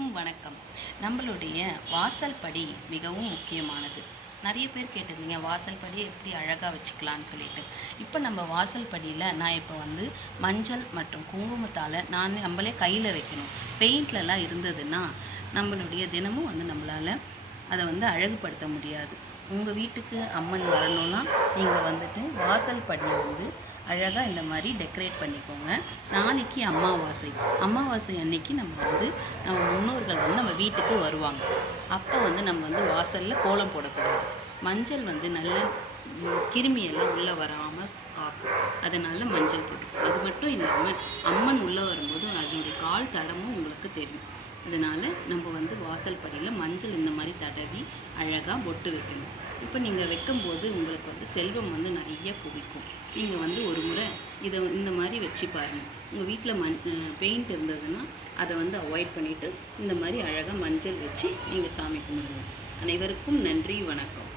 அனைவருக்கும் வணக்கம். நம்மளுடைய வாசல் படி மிகவும் முக்கியமானது. நிறைய பேர் கேட்டிருந்தீங்க வாசல் படியை எப்படி அழகாக வச்சுக்கலான்னு சொல்லிட்டு. இப்போ நம்ம வாசல் படியில் நான் இப்போ வந்து மஞ்சள் மற்றும் குங்குமத்தால் நம்மளே கையில் வைக்கணும். பெயிண்ட்லலாம் இருந்ததுன்னா நம்மளுடைய தினமும் வந்து நம்மளால் அதை வந்து அழகுபடுத்த முடியாது. உங்கள் வீட்டுக்கு அம்மன் வரணும்னா நீங்கள் வந்துட்டு வாசல் படியை வந்து அழகாக இந்த மாதிரி டெக்கரேட் பண்ணிக்கோங்க. நாளைக்கு அமாவாசை அன்னைக்கு நம்ம முன்னோர்கள் வந்து நம்ம வீட்டுக்கு வருவாங்க. அப்போ வந்து நம்ம வந்து வாசலில் கோலம் போடக்கூடாது. மஞ்சள் வந்து நல்ல கிருமியெல்லாம் உள்ளே வராமல் காக்கும். அதனால் மஞ்சள் போட்டுக்கும். அது மட்டும் இல்லாமல் அம்மன் உள்ளே வரும்போது அதனுடைய கால் தடமும் உங்களுக்கு தெரியும். அதனால் நம்ம வந்து வாசல் படியில் மஞ்சள் இந்த மாதிரி தடவி அழகாக பொட்டு வைக்கணும். இப்போ நீங்கள் வைக்கும்போது உங்களுக்கு வந்து செல்வம் வந்து நிறைய குவிக்கும். நீங்கள் வந்து ஒரு முறை இதை இந்த மாதிரி வச்சு பாருங்கள். உங்கள் வீட்டில் பெயிண்ட் இருந்ததுன்னா அதை வந்து அவாய்ட் பண்ணிவிட்டு இந்த மாதிரி அழகாக மஞ்சள் வச்சு நீங்கள் சாமி கும்பிடுங்க. அனைவருக்கும் நன்றி, வணக்கம்.